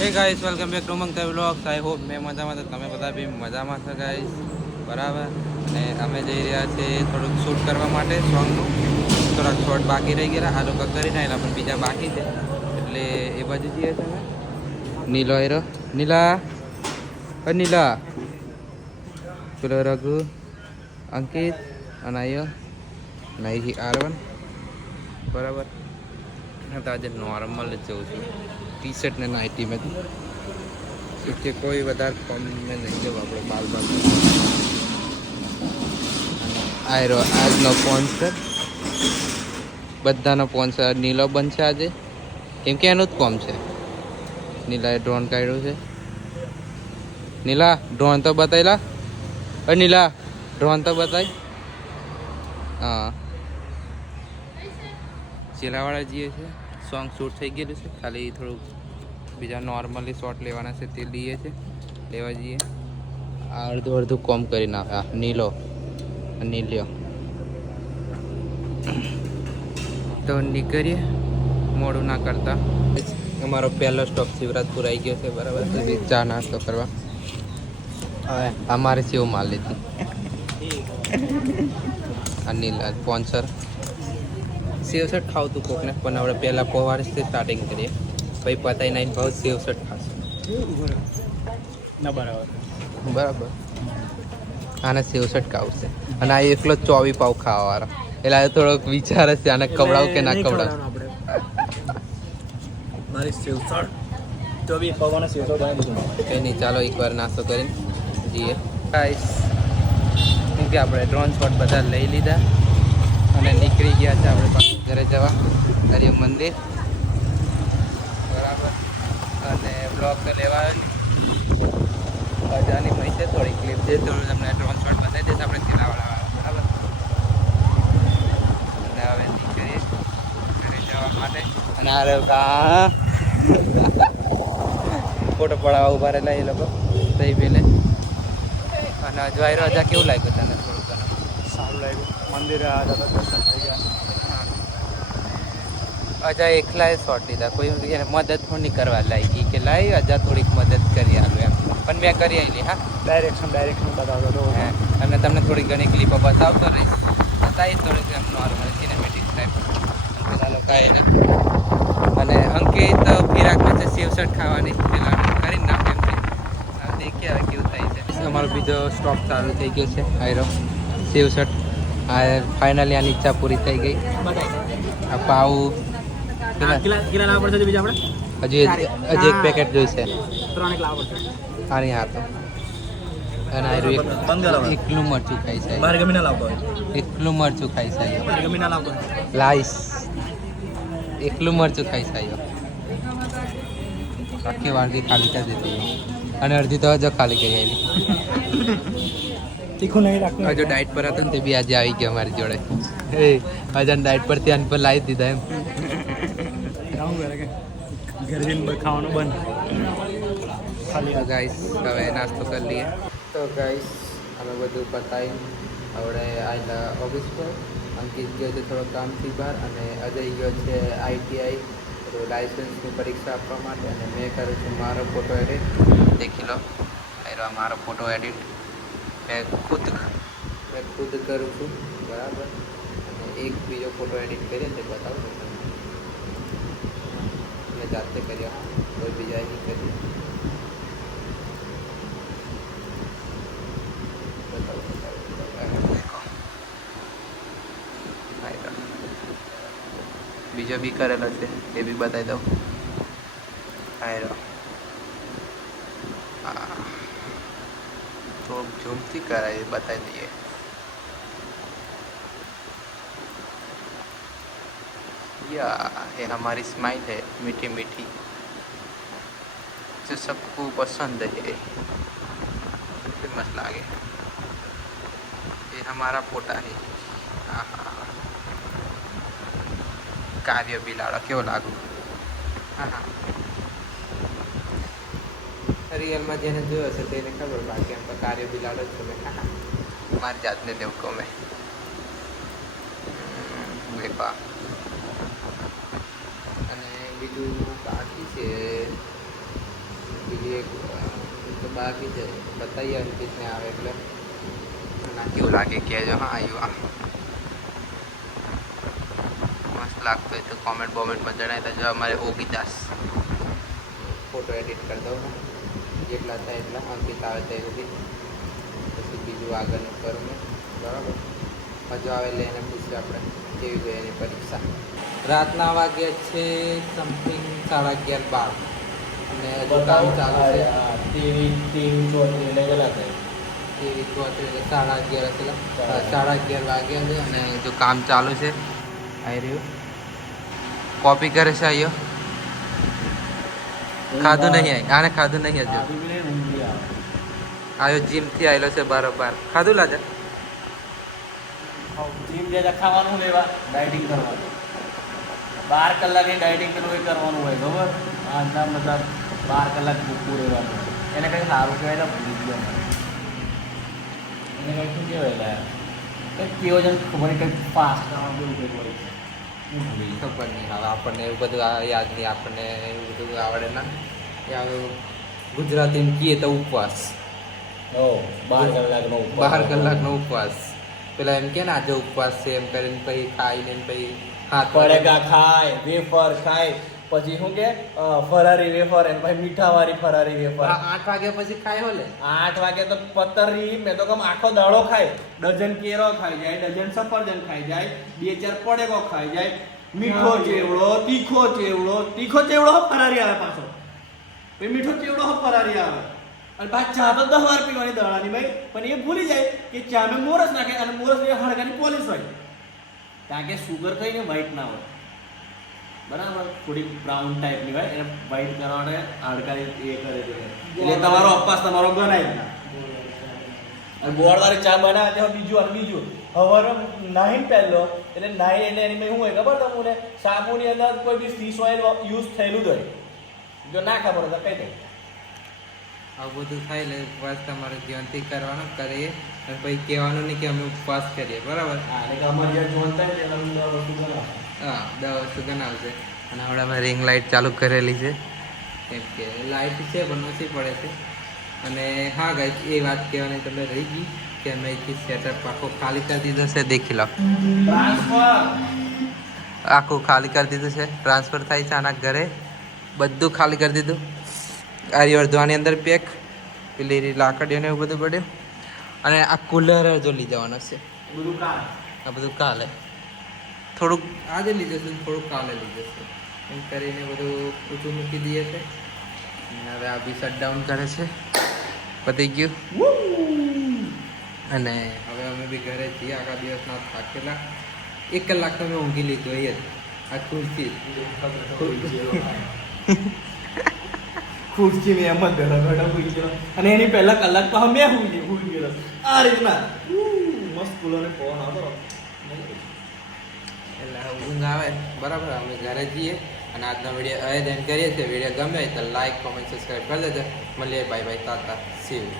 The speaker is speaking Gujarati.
હે guys welcome back to Mangta vlogs I hope મેં મજામાં તો તમે બધા બી મજામાં છો ગાઈસ બરાબર. અને અમે જઈ રહ્યા છીએ થોડુંક શૂટ કરવા માટે સોંગનું. થોડાક શોર્ટ બાકી રહી ગયા આ લોકો કરી નાખેલા પણ બીજા બાકી છે એટલે એ બાજુ જઈએ છે અમે. નીલો હીરો નીલા નીલા પેલો રઘુ અંકિત અને આયો નહીં આરવન બરાબર. તો આજે નોર્મલ જ જઉં છું ટી શર્ટ ને નાઇટીમાં કે કોઈ વધારે ફોર્મ મેં નહીં જવું આપણે બાલ આયરો આજનો સ્પોન્સર બધાનો સ્પોન્સર નીલો બનશે આજે કેમ કે એનું જ કોમ છે. નીલાએ ડ્રોન કાઢ્યું છે. નીલા ડ્રોન તો બતાવેલા નીલા ડ્રોન તો બતાય. હા ચેલાવાળા જઈએ છે સોંગ શૂટ થઈ ગયેલું છે ખાલી થોડુંક બીજા નોર્મલી શોટ લેવાના છે તે લઈએ છે લેવા જઈએ. અડધું અડધું કોમ કરી નાખ્યા નીલો નીલ્યો તો નીકળીએ મોડું ના કરતા. અમારો પહેલો સ્ટોપ શિવરાજપુર આવી ગયો છે બરાબર. ચા નાસ્તો કરવા હવે અમારે સેવ માલ લીધી અનિલ સ્પોન્સર સેવ શર્ટ ખાવતું કોકને પણ આપણે પહેલાં પોવારીથી સ્ટાર્ટિંગ કરીએ પછી પતાવી નાઈને ભાવ સેવ શર્ટ ખાશે ના બરાબર બરાબર. આને સેવ શર્ટ ખાવું છે અને આ એકલો 24 પાવ ખાવાવાળો એટલે આ થોડોક વિચાર છે આને કવડાવ કે ના કવડાવ. મારી સેવસળ તો બી પવન સેવસળ બનાવી દીધું. કંઈ નહીં ચાલો એકવાર નાસ્તો કરીને જઈએ. ગાઈસ કેમ કે આપણે ડ્રોન શોટ બધા લઈ લીધા અને નીકળી ગયા છે આપણે પાછું ઘરે જવા હરિ મંદિર બરાબર. અને બ્લોગ તો લેવા અજાની મળી છે થોડી ક્લિપ છે થોડું તમને ડ્રોન શોટ બતાવી દઈશ આપણે ચીલાવાળા બરાબર. અને હવે નીકળીએ ઘરે જવા માટે અને આ ફોટો પડાવવા ઉભા રહેલા એ લોકો સહી પેલે. અને અજવાયરો અજા કેવું લાગ્યું તને? થોડુંક સારું લાગ્યું મંદિરે આવ્યા હતા દર્શન થઈ ગયા. અજા એકલાએ શોટ લીધા કોઈ એને મદદ પણ નહીં કરવા લાગી કે લાવી અજા થોડીક મદદ કરી આલું એમ પણ મેં કરી આવેલી. હા ડાયરેક્શન બતાવતો હતો. અને તમને થોડી ઘણી ક્લિપો બતાવતો રહીશ બતાવીશ થોડીક એમ નોર્મલ સિનેમેટિક ટાઈપ બધા લોકો આવે છે. અને અંકિત ફિરાકમાં છે સેવ શર્ટ ખાવાની પેલા કરીને નાખે એમ દેખીએ હવે કેવું થાય છે. અમારો બીજો સ્ટોપ ચાલુ થઈ ગયો છે આયરો સેવ શર્ટ. આ ફાઇનલી આની ઈચ્છા પૂરી થઈ ગઈ. આ પાવ કેટલા લાવવા પડશે બીજા આપણે? હજી એક પેકેટ જોઈશે 3 લાવવા પડશે. આની હાથો અને આયરો એકલું મરચું ખાઈ છે. મારે ગમી ના લાવતો હોય. એકલું મરચું ખાઈ છે મારે ગમી ના લાવતો લાઈસ એકલું મરચું ખાઈ છે આખી વાનગી ખાલી કરી દીધી અને અડધી તો હજુ ખાલી કરી આવેલી. તીખું નહીં રાખતું. હજુ ડાયટ પર હતો ને તે બી આજે આવી ગયો અમારી જોડે. એ હજુ ડાયટ પર ત્યાં પર લાવી દીધા એમ. ઘરે જઈને ખાવાનું બંધ ખાલી. તો ગાઈસ હવે નાસ્તો કરી લઈએ. તો ગાઈસ અમે બધું પતાવી હવે આવેલા ઓફિસ પર. અંકિત ગયો છે થોડો કામથી બહાર અને અજય ગયો છે ITI લાઇસન્સની પરીક્ષા આપવા માટે અને મેં કરું છું મારો ફોટો એડિટ. દેખી લો મારો ફોટો એડિટ મેં ખુદ કરું છું બરાબર. અને એક બીજો ફોટો એડિટ કરીને તે બતાવું છું તમને. મેં જાતે કર્યો કોઈ બીજા નહીં કર્યું. બીજો બી કરેલો છે એ બી બતાવી દઉં. આયરો તો ઝૂમથી કરાય બતાવી દઈએ. या ये हमारी स्माइल है मीठी मीठी जो सबको पसंद है. मस्त लागे ये हमारा फोटा है. कार्य બિલાડો કેવો લાગુ? હા રિયલમાં જેને જોયો હશે તેને ખબર. બાકી એમ તો કાર્ય બિલાડો જ ગમે. મારી જાતને દેવું ગમે. વેપા અને બીજું બાકી છે એક તો બાકી છે બતાવીએ અંકિતને આવે એટલે ના કેવું લાગે કહેજો. હા આવ્યું મસ્ત લાગતું હોય તો કોમેન્ટ બોમેન્ટમાં જણાવી દેજો. અમારે ઓગીદાસ ફોટો એડિટ કરી દઉં ને જેટલા થાય એટલા અંકિત આવે ત્યાં સુધી પછી બીજું આગળનું કરું મેં બરાબર. મજા આવે એટલે એને પૂછીએ આપણે કેવી ગઈ એની પરીક્ષા. રાતના વાગ્યા છે સમથિંગ 11:30 અને હજુ કામ ચાલુ છે. ટીવી ચોથી એટલે ગયેલા થાય. એવી ચોટે એટલે 11:30 પેલા 11:30 વાગ્યા છે અને જો કામ ચાલુ છે. આવી રહ્યું કોપી કરે છે. આયો ખાધું નહીં આને ખાધું નહીં હજુ. આયો જીમથી આવેલો છે બરોબર. ખાધું લાજા જીમ જે ખાવાનું લેવા ડાયટિંગ કરવાનું 12 કલાકની ડાયટિંગ કરવાનું હોય ખબર. આજના મતલબ 12 કલાક ભૂખું રહેવાનું એને કંઈ સારું કહેવાય ને ભૂલી ગયો એને કંઈ શું કહેવાય કંઈક કેવો છે ખબર કંઈક ફાસ્ટ કરવાનું એવું કંઈક હોય છે. ખબર નહીં હવે આપણને એવું બધું યાદ નહીં. આપણને એવું બધું આવડે ના ગુજરાતીમાં કહીએ તો ઉપવાસ. 12 કલાકનો 12 કલાકનો ઉપવાસ. પેલા એમ કે ને આજે ઉપવાસ છે એમ કરીને પછી ખાઈને પછી હાથ પડેગા ખાય વેફર ખાય પછી શું કે ફરારી વેફર એમ પછી મીઠાવાળી ફરારી વેફર 8 વાગ્યા પછી ખાય હોલે 8 વાગે તો પતરી મેં તો કમ આખો દાડો ખાય. ડઝન કેરો ખાઈ જાય, ડઝન સફરજન ખાઈ જાય, 2-4 પડેગો ખાઈ જાય, મીઠો ચેવડો, તીખો ચેવડો ફરારી આવે પાછો, પછી મીઠો ચેવડો ફરારી આવે અને પાછ ચા તો 10 વાર પીવાની દળાની ભાઈ. પણ એ ભૂલી જાય કે ચા મેં મોરસ નાખે અને મોરસ એ હાડકાની પોલીસ હોય કારણ કે સુગર કઈ ને વ્હાઈટ ના હોય બરાબર. થોડી બ્રાઉન ટાઈપની હોય એને વ્હાઈટ કરવા માટે હાડકાની એ કરે છે એટલે તમારો અપવાસ તમારો ગણાય ના. અને ગોળવાળી ચા બનાવે ત્યાં બીજું હવારે નાહીને પહેલો એટલે નાહી એટલે એની શું હોય ખબર તમને સાબુની અંદર કોઈ બી ફિશ ઓઇલ યુઝ થયેલું જ હોય. જો ના ખબર હોય તો કહી દઉં આવું બધું થાય એટલે ઉપવાસ તમારે ધ્યાનથી કરવાનો કરીએ અને પછી કહેવાનું નહીં કે અમે ઉપવાસ કરીએ બરાબર. અમારે જ્યાં જોન થાય ને એના વસ્તુ બનાવે. હા 10 વસ્તુ બનાવશે. અને હવે અમે રિંગ લાઇટ ચાલુ કરેલી છે કેમ કે લાઇટ છે પણ ઓછી પડે છે. અને હા ગાઈસ એ વાત કહેવાની તમને રહી ગઈ કે અમે અહીંથી સેટઅપ આખો ખાલી કરી દીધો છે. દેખી લો આખું ખાલી કરી દીધું છે. ટ્રાન્સફર થાય છે આના ઘરે બધું ખાલી કરી દીધું. આરી અડધવાની અંદર પેક પેલી લાકડીઓ ને એવું બધું પડ્યું. અને આ કુલર જો લઈ જવાનો છે આ બધું કાલે થોડુંક આજે લઈ જશે થોડુંક કાલે લઈ જશે એમ કરીને બધું ઊંચું મૂકી દઈએ છે. હવે આ બી શટડાઉન કરે છે પતી ગયું. અને હવે અમે બી ઘરે છીએ. આખા દિવસના થાકેલા 1 કલાક તો મેં ઊંઘી લીધું એ જ આ ખુરશી ખુરશી મેં એમ જ બેઠા ભૂલી ગયો અને એની પહેલા કલાક તો મેં ભૂલી ગયો આ રીતના મસ્ત કુલરને પવન આવતો એટલે ઊંઘ આવે બરાબર. અમે ઘરે જઈએ અને આજનો વિડીયો એન્ડ કરીએ છીએ. વિડીયો ગમે તો લાઈક કોમેન્ટ સબસ્ક્રાઈબ કરી દેજો. મળીએ bye bye Tata C you.